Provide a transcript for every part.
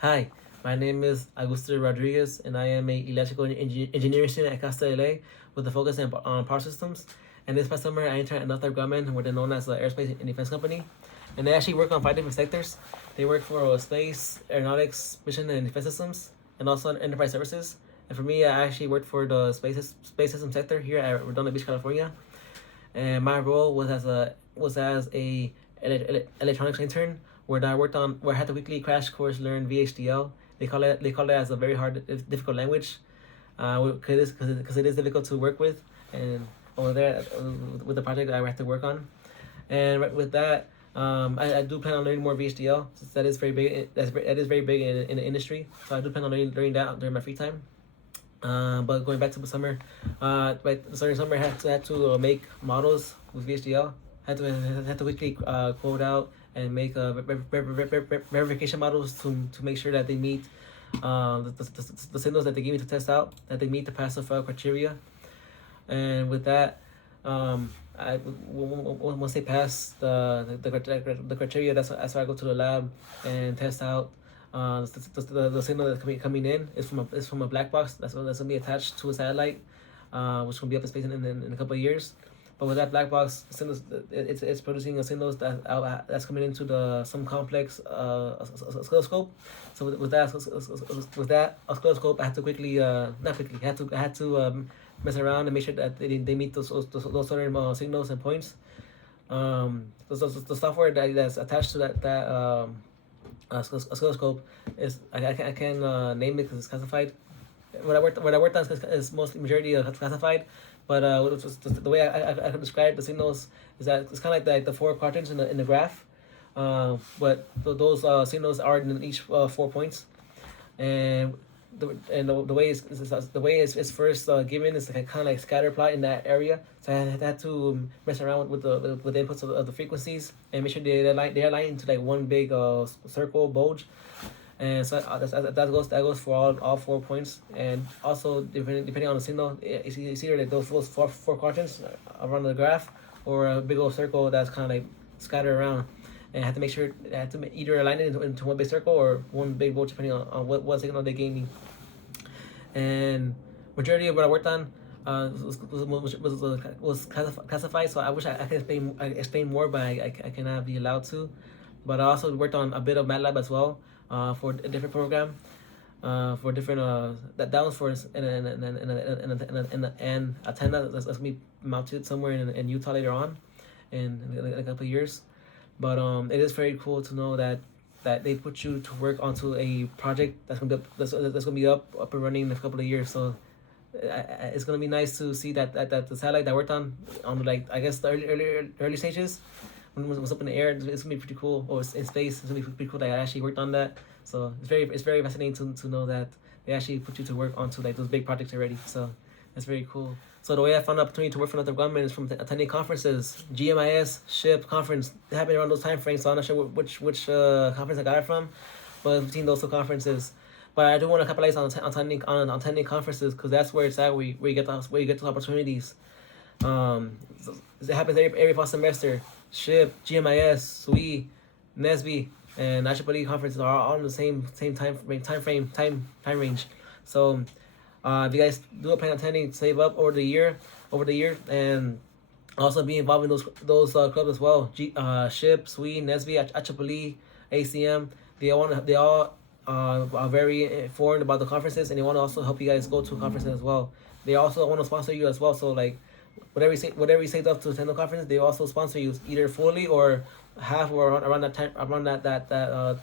Hi, my name is Augusto Rodriguez, and I am a electrical engineering student at Costa LA with a focus on power systems. And this past summer, I interned at Northrop Grumman, where they're known as the aerospace and defense company. And they actually work on 5 different sectors. They work for space, aeronautics, mission and defense systems, and also enterprise services. And for me, I actually worked for the space system sector here at Redondo Beach, California. And my role was as a electronics intern, where I had to weekly crash course learn VHDL. They call it as a very hard, difficult language, because it is difficult to work with, and over there with the project I have to work on, and with that. I do plan on learning more VHDL since that is very big. That is very big in the industry. So I do plan on learning that during my free time. But going back to the summer, starting summer, I had to make models with VHDL. Had to quickly code out and make verification models to make sure that they meet the signals that they gave me to test out, that they meet the pass or fail criteria. And with that, once they pass the criteria, that's why I go to the lab and test out the signal that's coming in is from a black box that's gonna be attached to a satellite, which will be up in space in a couple of years. But with that black box, it's producing a signals that's coming into some complex oscilloscope. So with that oscilloscope, I had to quickly not quickly I had to mess around and make sure that they meet those certain signals and points. The software that's attached to that oscilloscope is I can name it because it's classified. What I worked on is mostly majority classified, but the way I could describe the signals is that it's kind of like the four quadrants in the graph, but those signals are in each 4 points, and the way it's first given is kind of like scatter plot in that area. So I had to mess around with the inputs of the frequencies and make sure they're aligned into like one big circle bulge. And so that goes for all 4 points, and also depending on the signal, it's either like those four quadrants around the graph, or a big old circle that's kind of like scattered around. And I had to make sure I had to either align it into one big circle or one big bulge, depending on what signal they gave me. And majority of what I worked on was classified. So I wish I could explain more, but I cannot be allowed to. But I also worked on a bit of MATLAB as well, for a different program, for different that was for an antenna that's gonna be mounted somewhere in Utah later on, in a couple of years. But it is very cool to know that they put you to work onto a project that's gonna be up and running in a couple of years. So it's gonna be nice to see that the satellite that I worked on like I guess the early stages, when it was up in the air, it's gonna be pretty cool. Or it's in space, it's gonna be pretty cool that I actually worked on that. So it's very fascinating to know that they actually put you to work onto like those big projects already. So that's very cool. So the way I found the opportunity to work for Northrop Grumman is from attending conferences, GMIS, SHIP conference. They happen around those time frames, so I'm not sure which conference I got it from, but between those two conferences. But I do want to capitalize on attending conferences, because that's where it's at. Where you get those opportunities. So it happens every fall semester. SHIP, GMIS, SWE, NESB, and IEEE conferences are all in the same time range. So if you guys do plan on attending, save up over the year, and also be involved in those clubs as well. SHIP, SWE, NESB, IEEE, ACM. They all are very informed about the conferences, and they want to also help you guys go to conferences as well. They also want to sponsor you as well. So like whatever you saved up to attend the conference, they also sponsor you either fully or half, or around that time, around that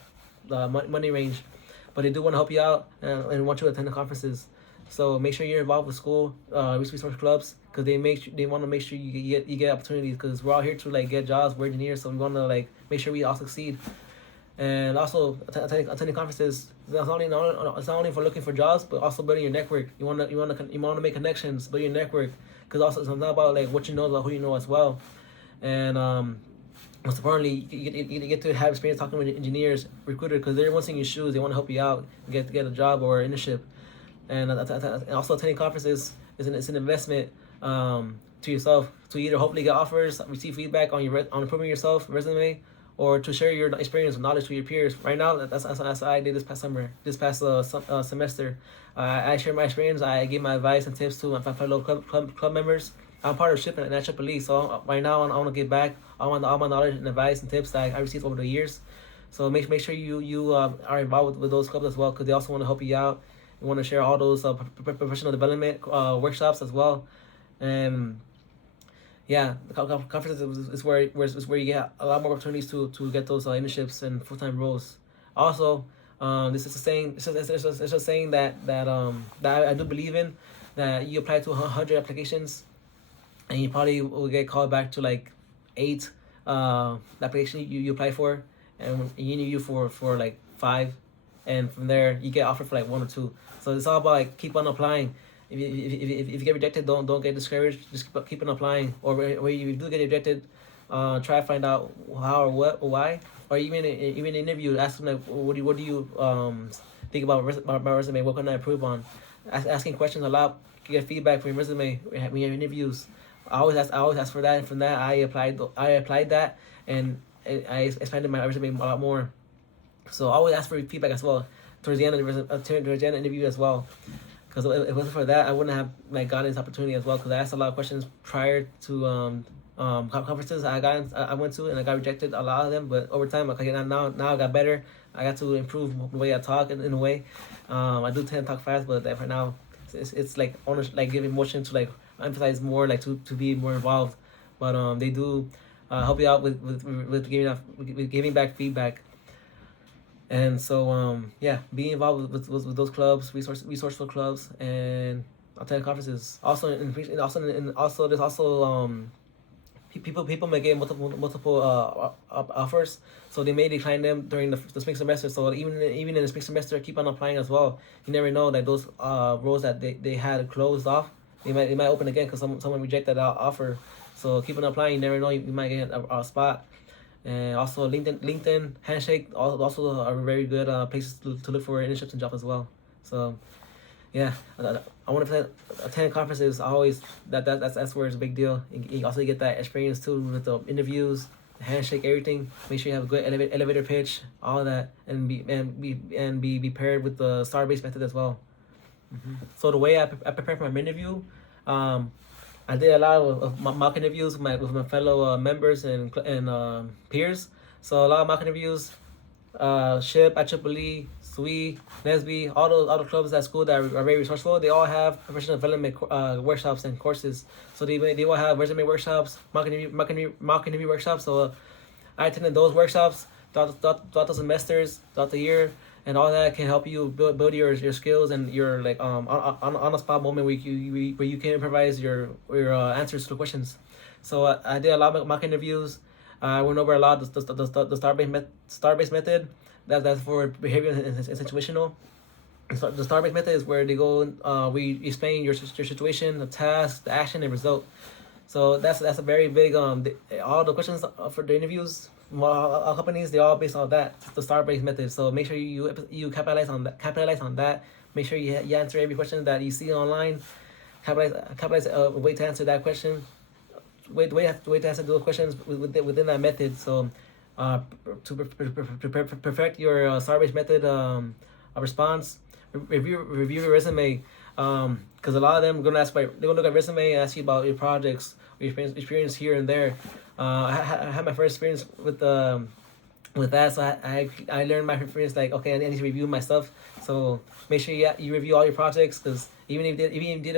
money range. But they do want to help you out, and want you to attend the conferences. So make sure you're involved with school resource clubs, because they want to make sure you get opportunities, because we're all here to like get jobs. We're engineers, so we want to like make sure we all succeed. And also attending conferences, it's not only for looking for jobs, but also building your network. You want to make connections, build your network, because also it's not about like what you know, about who you know as well. And most importantly, you get to have experience talking with engineers, recruiters, because they're once in your shoes. They want to help you out, get a job or internship. And also attending conferences is an investment to yourself, to either hopefully get offers, receive feedback on improving yourself, resume, or to share your experience and knowledge to your peers. Right now, that's what I did this past semester. I share my experience. I give my advice and tips to my fellow club members. I'm part of SHIP and IEEE, so right now I want to give back all my knowledge and advice and tips that I received over the years. So make sure you are involved with those clubs as well, because they also want to help you out. We want to share all those professional development workshops as well. And yeah, the conferences is where you get a lot more opportunities to get those internships and full-time roles. Also, this is a saying. It's just saying that I do believe in, that you apply to 100 applications, and you probably will get called back to like 8 application you apply for, and you interview for like 5, and from there you get offered for like 1 or 2. So it's all about like keep on applying. If you get rejected, don't get discouraged. Just keep on applying. Or where you do get rejected, try to find out how or what or why. Or even interview, ask them like, what do you think about my resume? What can I improve on? Asking questions a lot. You get feedback from your resume when you have interviews. I always ask for that, and from that I applied that, and I expanded my resume a lot more. So I always ask for feedback as well towards the end of the interview as well. Because if it wasn't for that, I wouldn't have like gotten this opportunity as well. Because I asked a lot of questions prior to conferences I went to, and I got rejected a lot of them. But over time, okay, now I got better. I got to improve the way I talk in a way. I do tend to talk fast, but for now, it's like ownership, like giving motion to like emphasize more, like to be more involved. But they do help you out with giving back feedback. And so yeah, be involved with those clubs, resourceful clubs, and attend conferences. Also there's also people may get multiple offers, so they may decline them during the spring semester. So even in the spring semester, keep on applying as well. You never know that those roles that they had closed off, they might open again because someone rejected that offer. So keep on applying. You never know, you might get a spot. And also LinkedIn, Handshake, also are very good places to look for internships and jobs as well. So yeah, I want to attend conferences. Always that's where it's a big deal. You also get that experience too with the interviews, the handshake, everything. Make sure you have a good elevator pitch, all that, and be paired with the star-based method as well. So the way I prepare for my interview, I did a lot of mock interviews with my fellow members and peers. So a lot of mock interviews, SHIP, IEEE, SWE, NSB, all the clubs at school that are very resourceful. They all have professional development workshops and courses. So they will have resume workshops, mock interview workshops. So I attended those workshops throughout the semesters, throughout the year. And all that can help you build your skills and your like on the spot moment where you can improvise your answers to the questions. So I did a lot of mock interviews. I went over a lot of the star-based method. That's for behavioral and situational. So the star-based method is where they go. We explain your situation, the task, the action, and result. So that's a very big all the questions for the interviews. All companies, they all based on that, the star-based method. So make sure you capitalize on that. Make sure you answer every question that you see online. Capitalize a way to answer that question. Way to answer those questions within that method. So to perfect your star-based method of response, review your resume. Because a lot of them are gonna they're gonna look at resume and ask you about your projects, your experience here and there. I had my first experience with that, so I learned my experience like, okay, I need to review my stuff. So make sure you review all your projects, because even if you did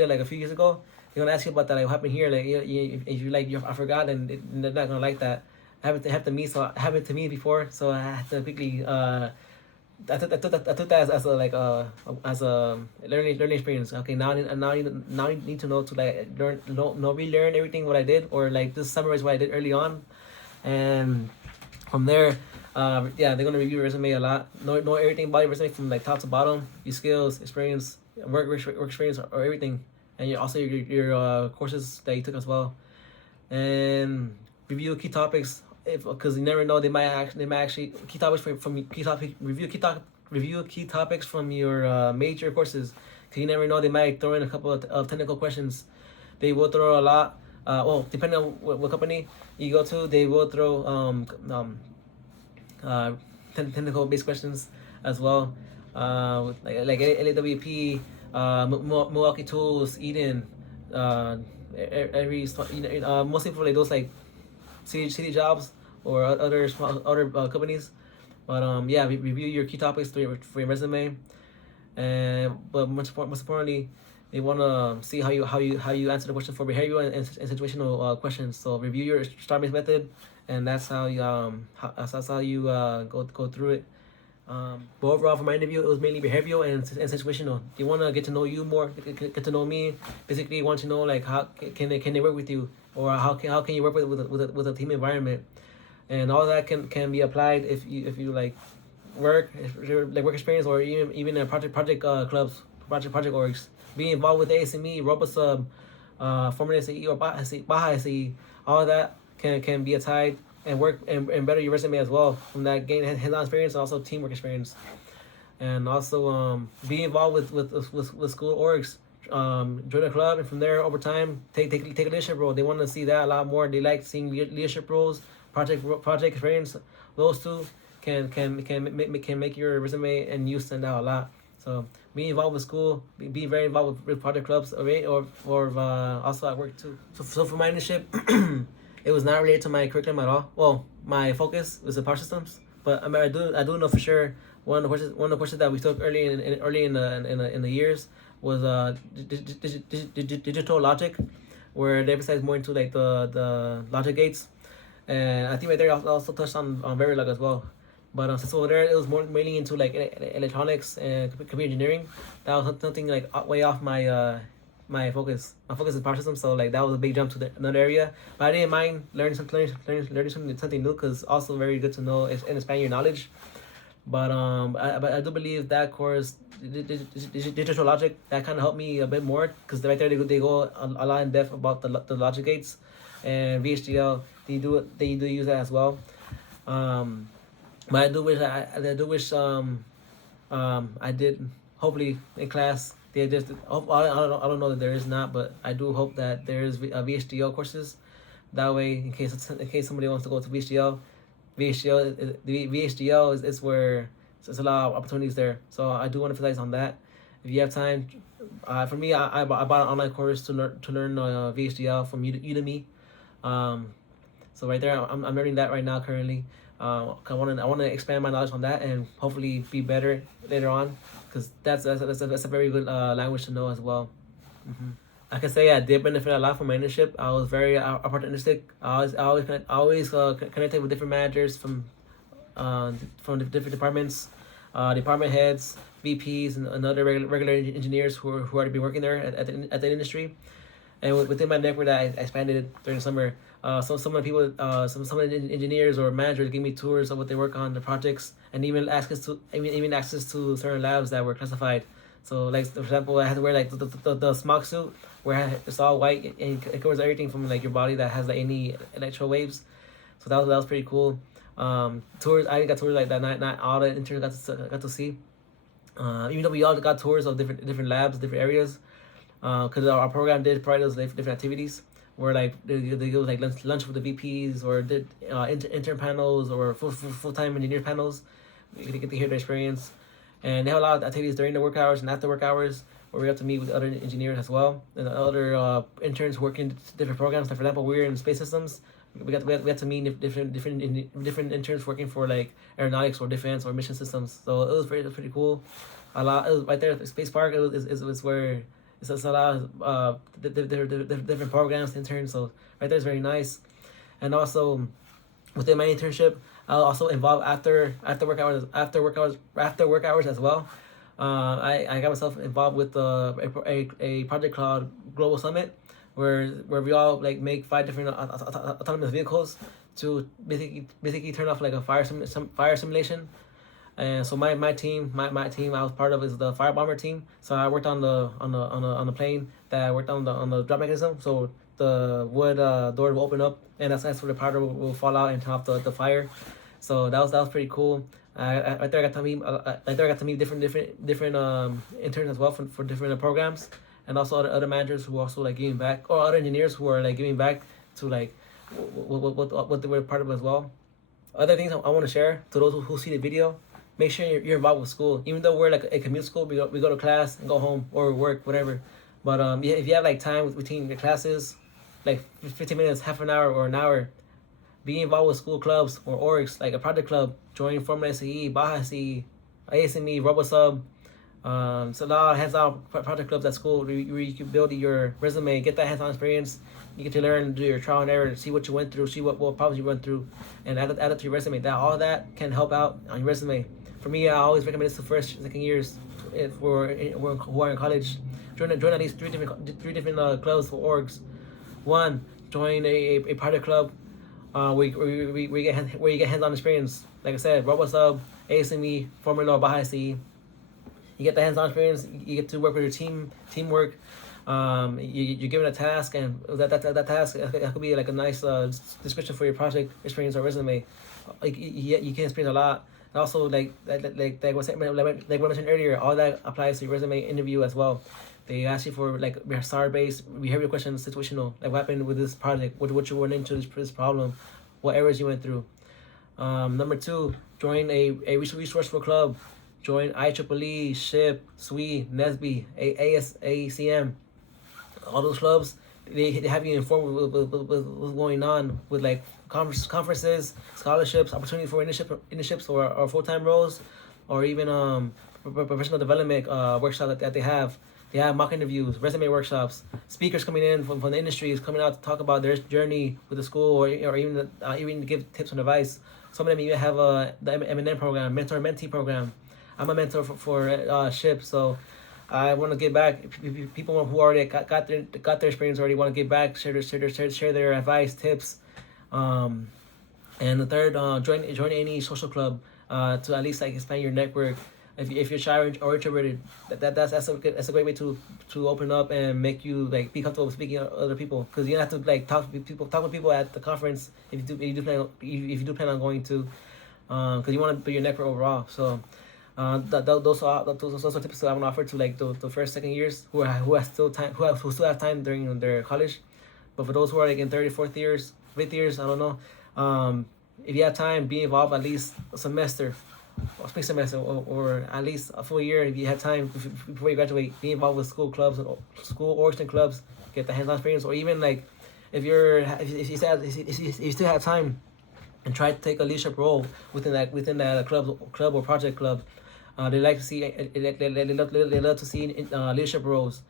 it like a few years ago, they're gonna ask you about that, like what happened here, like if you like I forgot, and they're not gonna like that. It happened to me before, so I had to quickly I took that as a learning experience. Okay, now you need to know to like relearn everything what I did, or like just summarize what I did early on, and from there, yeah, they're gonna review your resume a lot. Know everything about your resume from like top to bottom, your skills, experience, work experience, or everything, and also your courses that you took as well, and review key topics. Because you never know, they might actually review key topics from your major courses. Because you never know, they might throw in a couple of technical questions. They will throw a lot well, depending on what company you go to, they will throw uh, technical based questions as well, like LAWP, Milwaukee Tools, Eden, every mostly for like those like city jobs or other small other companies. But yeah, review your key topics for your resume, and but most importantly, they want to see how you answer the question for behavioral and situational questions. So review your STAR-based method, and that's how you that's how you go through it. But overall, for my interview, it was mainly behavioral and situational. They want to get to know you more, get to know me. Basically, want to know like how can they work with you, or how can you work with a team environment, and all that can be applied if you like like work experience, or even project clubs, project orgs. Being involved with ASME, RoboSub, former SAE or Baja SAE, all of that can be tied and work and better your resume as well from that gain hands-on experience and also teamwork experience. And also be involved with school orgs, join a club, and from there over time take a leadership role. They want to see that a lot more. They like seeing leadership roles, project experience. Those two can make your resume and you stand out a lot. So be involved with school, be very involved with project clubs, or also at work too. So for my internship, it was not related to my curriculum at all. Well, my focus was the power systems, but I mean I do know for sure one of the courses that we took early in the years was digital logic, where they emphasize more into like the logic gates, and I think right there also touched on Verilog as well. But since over there it was more mainly into like electronics and computer engineering, that was something like way off my focus. My focus is power systems, so like that was a big jump to another area. But I didn't mind learning something new, because also very good to know and expand your knowledge. But I do believe that course, digital logic, that kind of helped me a bit more, because right there they go a lot in depth about the logic gates, and VHDL they do use that as well. But I do wish I did, hopefully in class they just I don't know that there is not, but I do hope that there is VHDL courses. That way, in case somebody wants to go to VHDL is where there's a lot of opportunities there. So I do want to emphasize on that. If you have time, for me, I bought an online course to learn VHDL from Udemy. So right there, I'm learning that right now currently. I want to expand my knowledge on that and hopefully be better later on, because that's a very good language to know as well. Mm-hmm. I can say I did benefit a lot from my internship. I was very opportunistic. I always connected with different managers from the different departments, department heads, VPs, and other regular engineers who already been working there at the industry. And within my network that I expanded during the summer, some of the people, some of the engineers or managers gave me tours of what they work on, the projects, and even access to certain labs that were classified. So, like for example, I had to wear like the smog suit where it's all white and it covers everything from like your body that has like any electro waves. So that was pretty cool. Tours, I got tours like that. Not all the interns got to see. Even though we all got tours of different labs, different areas. Because our program did provide us different activities where like they go like lunch with the VPs, or did intern panels, or full-time engineer panels. We get to hear their experience, and they have a lot of activities during the work hours and after work hours where we have to meet with other engineers as well, and other interns working different programs. Like for example, we're in space systems. We got to meet different interns working for like aeronautics or defense or mission systems. So it was pretty cool. A lot. It was right there at the space park. It was where it's a lot of different programs, interns. So right there is very nice. And also within my internship, I was also involved after work hours as well. I got myself involved with a project called Global Summit, where we all like make 5 different autonomous vehicles to basically turn off like a fire simulation. And so my team I was part of is the fire bomber team. So I worked on the plane that worked on the drop mechanism. So the wood door will open up, and that's where the powder will fall out and turn off the fire. So that was pretty cool. Right there I got to meet different interns as well for different programs, and also other managers who are also like giving back, or other engineers who are like giving back to like what they were part of as well. Other things I want to share to those who see the video: make sure you're involved with school. Even though we're like a commute school, we go to class and go home or work, whatever. But yeah, if you have like time between your classes, like 15 minutes, half an hour, or an hour, be involved with school clubs or orgs, like a project club. Join Formula SAE, Baja SAE, ASME, RoboSub. So a lot of hands-on project clubs at school where you can build your resume, get that hands-on experience. You get to learn, do your trial and error, see what you went through, see what problems you went through, and add it to your resume. All that can help out on your resume. For me, I always recommend this to first, second years who are in college. Join at least three different clubs for orgs. One, join a project club where you get hands-on experience. Like I said, RoboSub, ASME, Formula, Baja SE. You get the hands-on experience. You get to work with your teamwork. You're given a task, and that task that could be like a nice description for your project experience or resume. Like you can experience a lot. And also, like I mentioned earlier, all that applies to your resume interview as well. They ask you for like STAR-based behavioral questions, situational, like what happened with this project, what you went into this problem, what errors you went through. Number 2, join a resourceful club. Join IEEE, SHIP, SWE, NSBE, ASACM. All those clubs, they have you informed with what's going on with like conferences, scholarships, opportunity for internships or full-time roles, or even professional development workshop that they have. They have mock interviews, resume workshops, speakers coming in from the industries coming out to talk about their journey with the school, or even give tips and advice. Some of them even have the M&M program, mentor-mentee program. I'm a mentor for SHIP, so I want to give back. People who already got their experience already want to give back, share their advice, tips. And the third, join any social club to at least like expand your network. If you're shy or introverted, that's a great way to open up and make you like be comfortable speaking to other people, because you don't have to like talk with people at the conference if you do plan on going to, because you want to build your network overall. So those are tips that I want to offer to like the first, second years who still have time during their college. But for those who are like in 3rd, 4th years, 5th years, I don't know. If you have time, be involved at least a semester, or spring semester, or at least a full year if you have time before you graduate. Be involved with school clubs, school orgs and clubs. Get the hands-on experience, or even like if you still have time, and try to take a leadership role within that club or project club. They like to see they love to see leadership roles.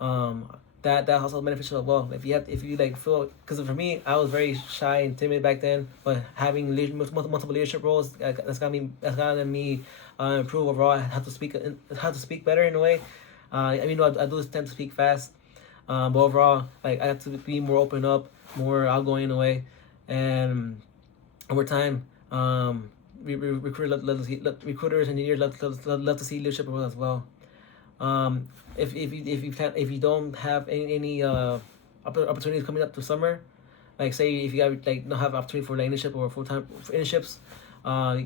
That's also beneficial as well. If you like feel, because for me, I was very shy and timid back then, but having multiple leadership roles, that's gotten me improve overall. How to speak better in a way. I mean, I do tend to speak fast, but overall, like I have to be more open up, more outgoing in a way, and over time, recruiters and engineers love to see leadership roles as well. If you don't have any opportunities coming up to summer, like say if you don't have opportunity for internship or full-time internships,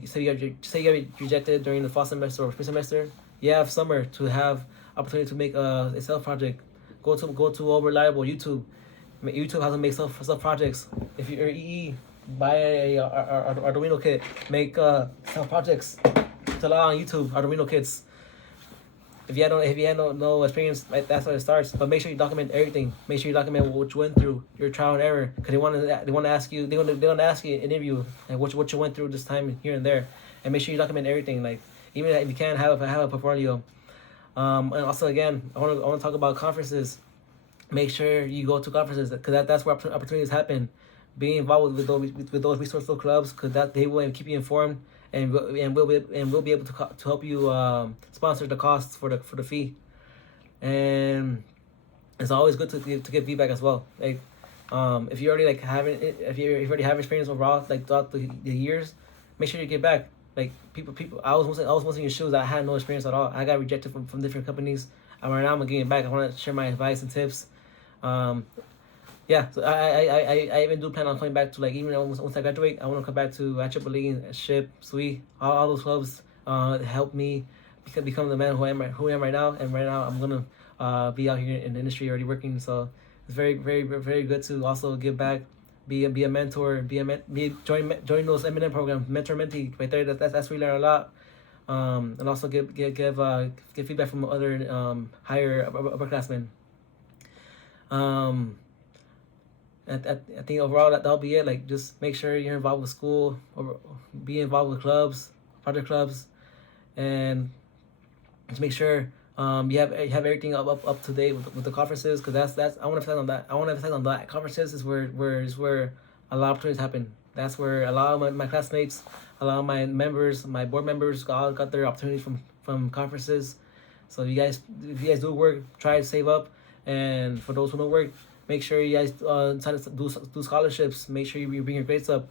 say you get rejected during the fall semester or spring semester, you have summer to have opportunity to make a self project. Go to All Reliable YouTube. YouTube has to make self projects. If you're EE, buy a Arduino kit, make self projects. It's a lot on YouTube, Arduino kits. If you had no experience, like that's how it starts. But make sure you document everything. Make sure you document what you went through, your trial and error, because they want to ask you in an interview like what you went through this time here and there, and make sure you document everything. Like even if you can have a portfolio. And also again, I want to talk about conferences. Make sure you go to conferences, because that's where opportunities happen. Be involved with those resourceful clubs, because that they will keep you informed. And we'll be able to help you sponsor the costs for the fee, and it's always good to give feedback as well. Like if you already if you already have experience overall like throughout the years, make sure you get back. Like people I was once in your shoes. I had no experience at all. I got rejected from different companies, and right now I'm getting back. I want to share my advice and tips. Yeah, so I even do plan on coming back to like even once I graduate, I want to come back to IEEE, SHIP, SWE, all those clubs help me become the man who I am right now. And right now I'm gonna be out here in the industry already working. So it's very good to also give back, be a mentor, join those M&M programs, mentor mentee right there. That's where we learn a lot. And also give feedback from other higher upperclassmen. I think overall that'll be it. Like, just make sure you're involved with school, or be involved with clubs, project clubs, and just make sure you have everything up to date with the conferences, because that's I want to emphasize on that. I want to emphasize on that. Conferences is where a lot of opportunities happen. That's where a lot of my classmates, a lot of my members, my board members all got their opportunities from conferences. So if you guys do work, try to save up. And for those who don't work, make sure you guys try to do scholarships. Make sure you bring your grades up.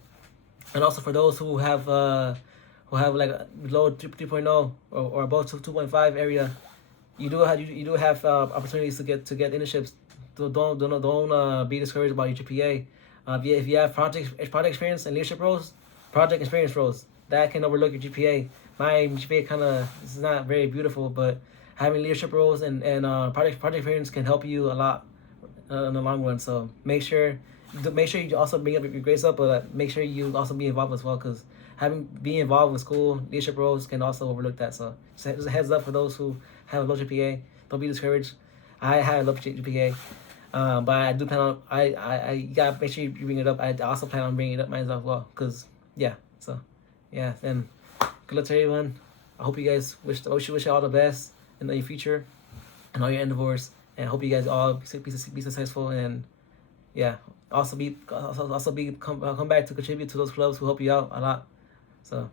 And also for those who have like below 3.0 or above 2.5 area, you do have opportunities to get internships. So don't be discouraged about your GPA. If you have project experience and leadership roles, project experience roles, that can overlook your GPA. My GPA kind of is not very beautiful, but having leadership roles and project experience can help you a lot in the long run. So make sure you also bring up your grades up, but make sure you also be involved as well, because being involved with school leadership roles can also overlook that. So just a heads up for those who have a low GPA. Don't be discouraged. I had a low GPA, but I do plan on I gotta make sure you bring it up. I also plan on bringing it up myself as well, because and good luck to everyone. I hope you guys wish you all the best in your future and all your endeavors, and I hope you guys all be successful, and also come back to contribute to those clubs who help you out a lot. So